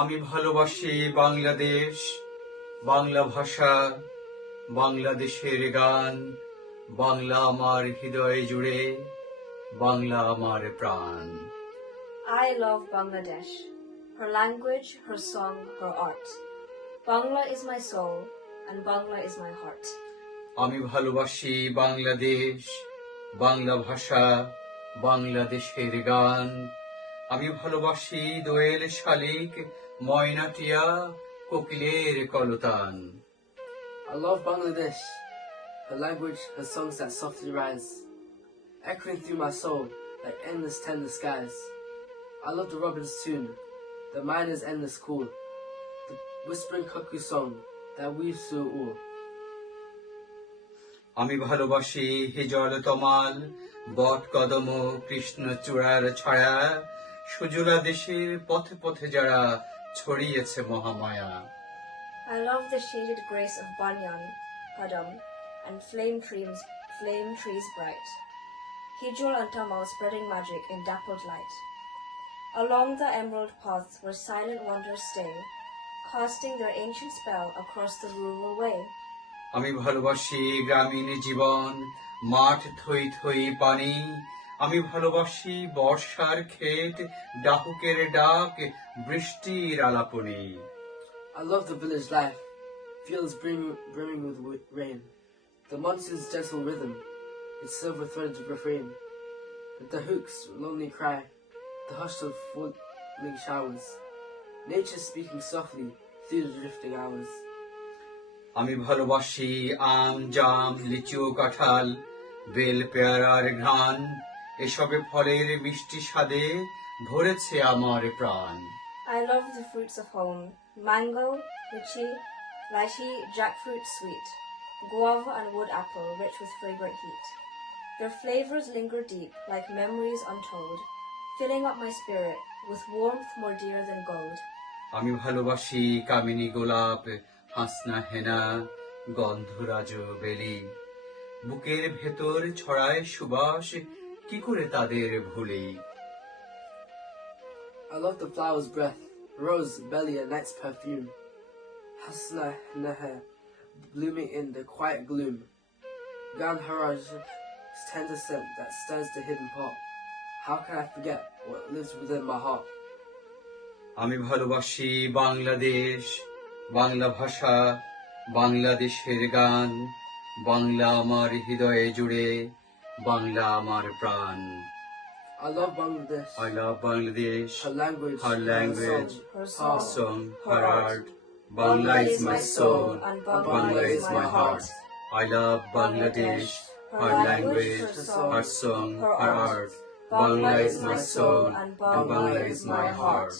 আমি ভালোবাসি বাংলাদেশ, বাংলা ভাষা, বাংলাদেশের গান। বাংলা আমার হৃদয়ে জুড়ে, বাংলা আমার প্রাণ। I love Bangladesh, her language, her song, her art. Bangla is my soul, and Bangla is my heart. আমি ভালোবাসি বাংলাদেশ, বাংলা ভাষা, বাংলাদেশের গান। আমি ভালোবাসি দোয়েল শালিক, ময়নাটিয়া, কোকিলের কলতান। I love Bangladesh, her language, her songs that softly rise, echoing through my soul like endless tender skies. I love the robin's tune, the miner's endless call, the whispering cuckoo song that weaves through it all. আমি ভালোবাসি হিজল তমাল, বট কদম, কৃষ্ণচূড়ার ছায়া, সুজলা দেশের পথে পথে যারা ছড়িয়েছে Mahamaya. I love the shaded grace of banyan, padam, and flame trees bright. Hijol and tamal spreading magic in dappled light. Along the emerald paths where silent wonders stay, casting their ancient spell across the rural way. আমি ভালোবাসি গ্রামীণ জীবন, মাঠ থই থই পানি। আমি ভালোবাসি বর্ষার ক্ষেত, ডাহুকের ডাক, বৃষ্টির আলাপনি। I love the village life, fields brimming with rain, the monsoon's gentle rhythm, its silver-threaded refrain, the dahook's lonely cry, the hush of falling showers, nature speaking softly through the drifting hours. আমি ভালোবাসি আম, জাম, লিচু, কাঁঠাল, বেল, পেয়ারার ঘ্রাণ। এসবে ফলের মিষ্টি স্বাদে ভরেছে আমার প্রাণ। I love the fruits of home, mango, lychee, jackfruit sweet, guava and wood apple rich with fragrant heat. Their flavors linger deep like memories untold, filling up my spirit with warmth more dear than gold. আমি ভালোবাসি কামিনী গোলাপ, হাসনা হেনা, গন্ধরাজ বেলি। বুকের ভেতর ছড়ায় সুবাস, কি করে তাদের ভুলি। I love the flower's breath, rose, belly, and night's perfume. Hasna Naha, blooming in the quiet gloom. Gan Haraj's tender scent that stirs the hidden part. How can I forget what lives within my heart? আমি ভালোবাসি বাংলাদেশ, বাংলা ভাষা, বাংলাদেশের গান। বাংলা আমার হৃদয়ে জুড়ে, বাংলা আমার প্রাণ। I love Bangladesh. I love Bangladesh, Her language, her language, Her her song, song, her her art. art. Bangla is my soul, and Bangla is my heart. I love Bangladesh, her language, her song, her art. Bangla is my soul, and Bangla is my heart.